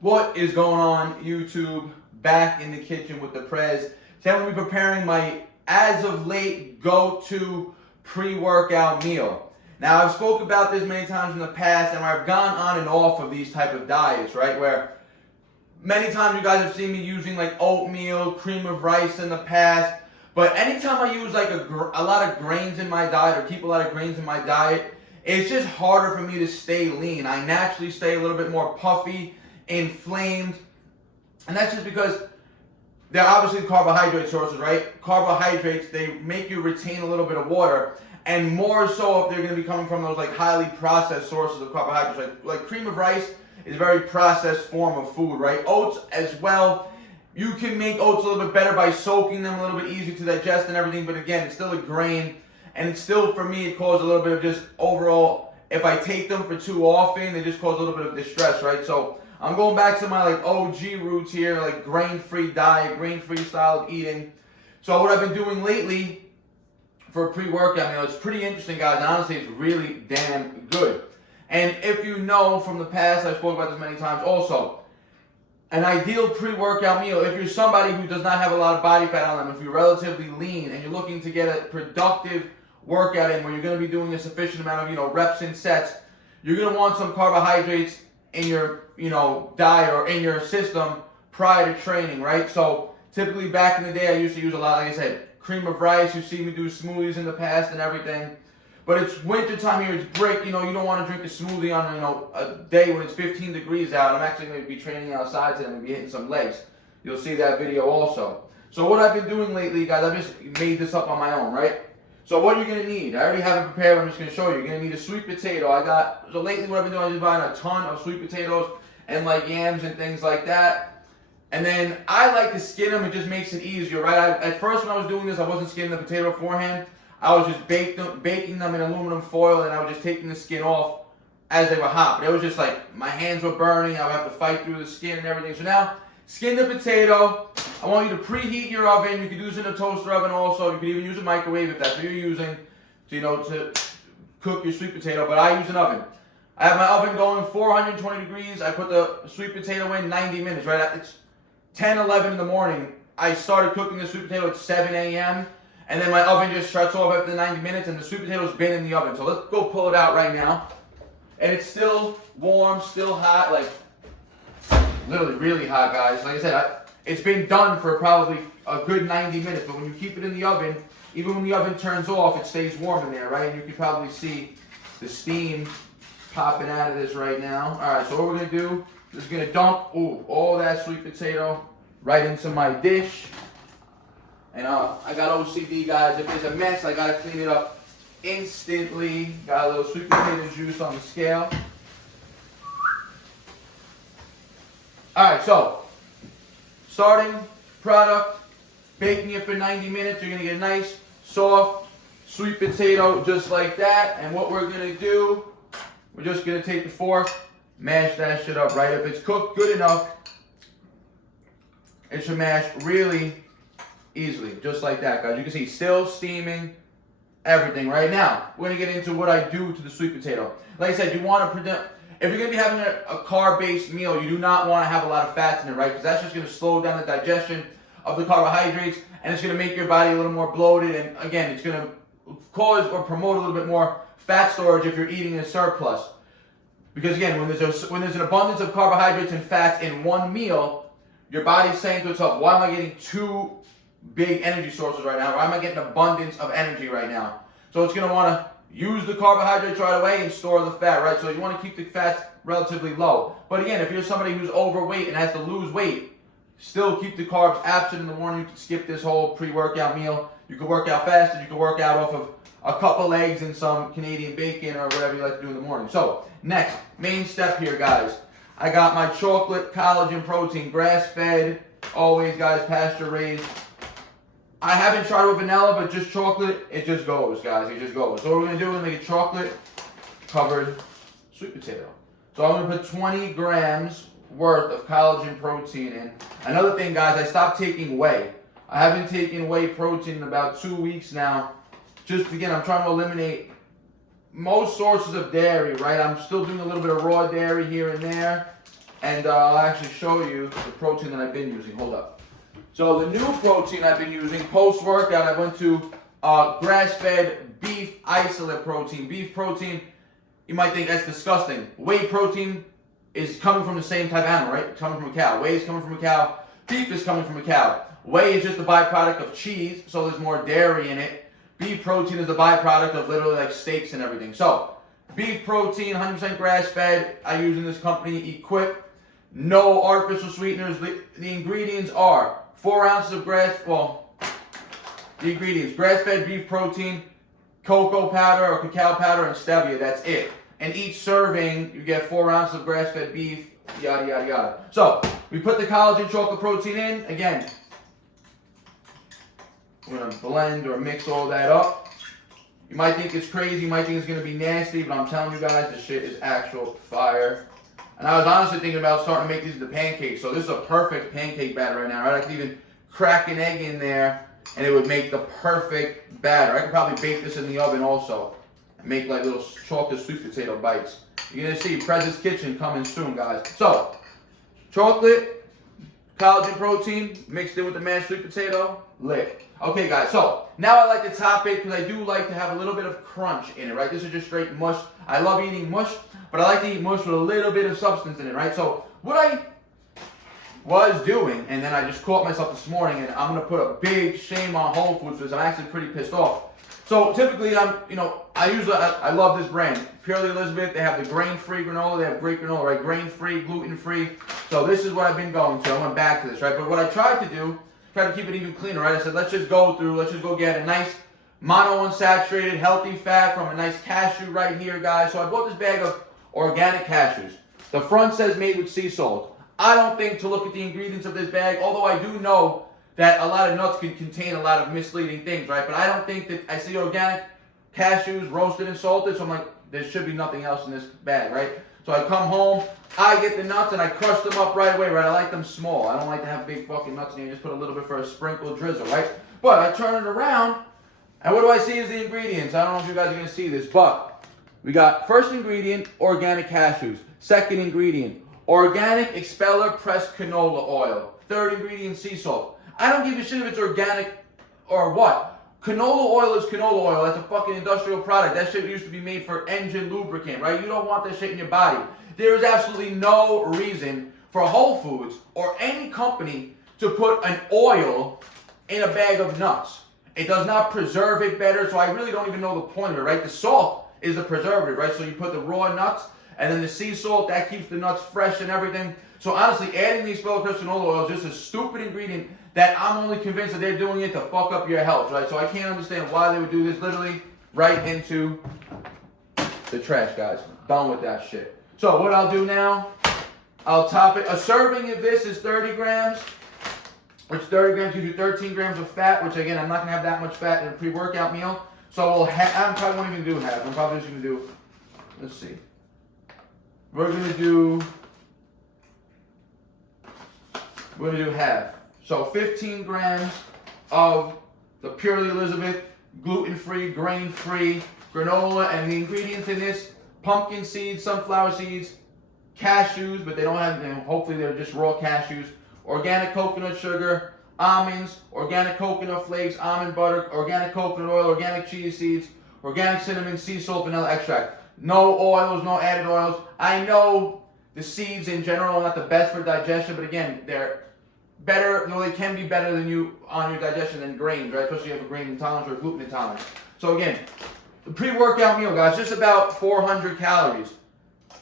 What is going on, YouTube? Back in the kitchen with the Prez. Today I'm going to be preparing my, as of late, go-to pre-workout meal. Now, I've spoke about this many times in the past, and I've gone on and off of these type of diets, right? Where many times you guys have seen me using like oatmeal, cream of rice in the past. But anytime I use like a lot of grains in my diet or keep a lot of grains in my diet, it's just harder for me to stay lean. I naturally stay a little bit more puffy, inflamed, and that's just because they're obviously carbohydrate sources, right? Carbohydrates, they make you retain a little bit of water, and more so if they're going to be coming from those like highly processed sources of carbohydrates. Like cream of rice is a very processed form of food, right? Oats as well. You can make oats a little bit better by soaking them a little bit easier to digest and everything, but again, it's still a grain, and it's still, for me, it causes a little bit of just overall, if I take them for too often, they just cause a little bit of distress, right? So I'm going back to my like OG roots here, like grain-free diet, grain-free style of eating. So what I've been doing lately for a pre-workout meal, it's pretty interesting, guys, and honestly, it's really damn good. And if you know from the past, I've spoken about this many times also, an ideal pre-workout meal, if you're somebody who does not have a lot of body fat on them, if you're relatively lean and you're looking to get a productive workout in where you're going to be doing a sufficient amount of, reps and sets, you're going to want some carbohydrates in your, diet or in your system prior to training, right? So typically back in the day, I used to use a lot, like I said, cream of rice. You see me do smoothies in the past and everything. But it's winter time here, it's brick, you don't want to drink a smoothie on, a day when it's 15 degrees out. I'm actually going to be training outside today. I'm going to be hitting some legs. You'll see that video also. So what I've been doing lately, guys, I've just made this up on my own, right? So what you're going to need, I already have it prepared, I'm just going to show you. You're going to need a sweet potato. So lately what I've been doing, I've been buying a ton of sweet potatoes and like yams and things like that. And then I like to skin them, it just makes it easier, right? At first when I was doing this, I wasn't skinning the potato beforehand. I was just baking them in aluminum foil, and I was just taking the skin off as they were hot. But it was just like, my hands were burning, I would have to fight through the skin and everything. So now, skin the potato. I want you to preheat your oven. You can use it in a toaster oven also. You can even use a microwave if that's what you're using to cook your sweet potato. But I use an oven. I have my oven going 420 degrees. I put the sweet potato in 90 minutes, right? It's 10, 11 in the morning. I started cooking the sweet potato at 7 a.m. And then my oven just shuts off after 90 minutes, and the sweet potato's been in the oven. So let's go pull it out right now. And it's still warm, still hot, like literally really hot, guys. Like I said, it's been done for probably a good 90 minutes, but when you keep it in the oven, even when the oven turns off, it stays warm in there, right? And you can probably see the steam popping out of this right now. All right, so what we're gonna do is gonna dump all that sweet potato right into my dish. And I got OCD, guys. If there's a mess, I gotta clean it up instantly. Got a little sweet potato juice on the scale. Alright, so starting product, baking it for 90 minutes. You're gonna get a nice, soft, sweet potato just like that. And what we're gonna do, we're just gonna take the fork, mash that shit up, right? If it's cooked good enough, it should mash really easily, just like that, guys. You can see still steaming, everything. Right now, we're gonna get into what I do to the sweet potato. Like I said, you want to if you're gonna be having a carb-based meal, you do not want to have a lot of fats in it, right? Because that's just gonna slow down the digestion of the carbohydrates, and it's gonna make your body a little more bloated. And again, it's gonna cause or promote a little bit more fat storage if you're eating a surplus. Because again, when there's an abundance of carbohydrates and fats in one meal, your body's saying to itself, "Why am I getting two big energy sources right now? Why am I getting abundance of energy right now?" So it's going to want to use the carbohydrates right away and store the fat, right? So you want to keep the fats relatively low. But again, if you're somebody who's overweight and has to lose weight, still keep the carbs absent in the morning. You can skip this whole pre-workout meal. You can work out fasted. You can work out off of a couple eggs and some Canadian bacon or whatever you like to do in the morning. So next, main step here, guys. I got my chocolate collagen protein, grass-fed, always, guys, pasture-raised. I haven't tried with vanilla, but just chocolate, it just goes, guys. It just goes. So what we're going to do is make a chocolate-covered sweet potato. So I'm going to put 20 grams worth of collagen protein in. Another thing, guys, I stopped taking whey. I haven't taken whey protein in about 2 weeks now. Just, again, I'm trying to eliminate most sources of dairy, right? I'm still doing a little bit of raw dairy here and there. and I'll actually show you the protein that I've been using. Hold up. So the new protein I've been using post-workout, I went to grass-fed beef isolate protein. Beef protein, you might think that's disgusting. Whey protein is coming from the same type of animal, right? It's coming from a cow. Whey is coming from a cow. Beef is coming from a cow. Whey is just a byproduct of cheese, so there's more dairy in it. Beef protein is the byproduct of literally like steaks and everything. So, beef protein, 100% grass-fed. I use in this company, Equip. No artificial sweeteners. The ingredients are 4 ounces of the ingredients, grass-fed beef protein, cocoa powder or cacao powder, and stevia. That's it. And each serving, you get 4 ounces of grass-fed beef, yada, yada, yada. So, we put the collagen chocolate protein in. Again, we're going to blend or mix all that up. You might think it's crazy, you might think it's going to be nasty, but I'm telling you guys, this shit is actual fire. And I was honestly thinking about starting to make these into pancakes. So this is a perfect pancake batter right now, right? I could even crack an egg in there, and it would make the perfect batter. I could probably bake this in the oven also. And make like little chocolate sweet potato bites. You're going to see Prez's Kitchen coming soon, guys. So, chocolate, collagen protein, mixed in with the mashed sweet potato, lit. Okay, guys, so now I like to top it because I do like to have a little bit of crunch in it, right? This is just straight mush. I love eating mush, but I like to eat mush with a little bit of substance in it, right? So what I was doing, and then I just caught myself this morning, and I'm going to put a big shame on Whole Foods because I'm actually pretty pissed off. So typically, I love this brand, Purely Elizabeth. They have the grain-free granola. They have great granola, right? Grain-free, gluten-free. So this is what I've been going to. I went back to this, right? But what I tried to do, try to keep it even cleaner, right? I said, let's just go get a nice monounsaturated, healthy fat from a nice cashew right here, guys. So I bought this bag of organic cashews. The front says made with sea salt. I don't think to look at the ingredients of this bag, although I do know that a lot of nuts can contain a lot of misleading things, right? But I don't think that I see organic cashews roasted and salted, so I'm like, there should be nothing else in this bag, right? So I come home, I get the nuts, and I crush them up right away, right? I like them small. I don't like to have big fucking nuts in here. Just put a little bit for a sprinkle drizzle, right? But I turn it around, and what do I see as the ingredients? I don't know if you guys are going to see this, but we got first ingredient, organic cashews. Second ingredient, organic expeller pressed canola oil. Third ingredient, sea salt. I don't give a shit if it's organic or what. Canola oil is canola oil. That's a fucking industrial product. That shit used to be made for engine lubricant, right? You don't want that shit in your body. There is absolutely no reason for Whole Foods or any company to put an oil in a bag of nuts. It does not preserve it better, so I really don't even know the point of it, right? The salt is the preservative, right? So you put the raw nuts, and then the sea salt, that keeps the nuts fresh and everything. So honestly, adding these expeller pressed canola oil is just a stupid ingredient that I'm only convinced that they're doing it to fuck up your health, right? So I can't understand why they would do this. Literally right into the trash, guys. Done with that shit. So what I'll do now, I'll top it. A serving of this is 30 grams, which 30 grams gives you 13 grams of fat, which again, I'm not going to have that much fat in a pre-workout meal. So we'll I probably won't even do half. I'm probably just going to do, let's see. We're going to do half. So 15 grams of the Purely Elizabeth gluten-free, grain-free granola, and the ingredients in this: pumpkin seeds, sunflower seeds, cashews, but they don't have them. Hopefully they're just raw cashews, organic coconut sugar, almonds, organic coconut flakes, almond butter, organic coconut oil, organic chia seeds, organic cinnamon, sea salt, vanilla extract. No oils, no added oils. I know the seeds in general are not the best for digestion, but again, they're better, they can be better than you on your digestion than grains, right? Especially if you have a grain intolerance or a gluten intolerance. So again, the pre-workout meal, guys, just about 400 calories.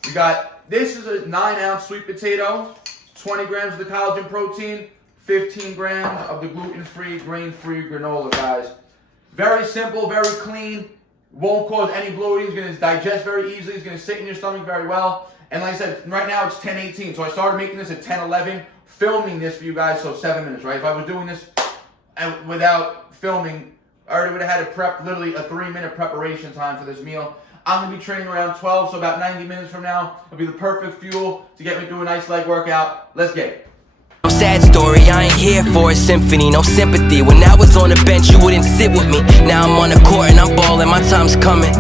We got, this is a 9-ounce sweet potato, 20 grams of the collagen protein, 15 grams of the gluten-free, grain-free granola, guys. Very simple, very clean, won't cause any bloating, it's going to digest very easily, it's going to sit in your stomach very well. And like I said, right now it's 10:18, so I started making this at 10:11, filming this for you guys, so 7 minutes, right? If I was doing this without filming, I already would have had to prep literally a 3-minute preparation time for this meal. I'm going to be training around 12, so about 90 minutes from now, it'll be the perfect fuel to get me through a nice leg workout. Let's get it. No sad story, I ain't here for a symphony, no sympathy. When I was on the bench, you wouldn't sit with me. Now I'm on the court and I'm balling, my time's coming.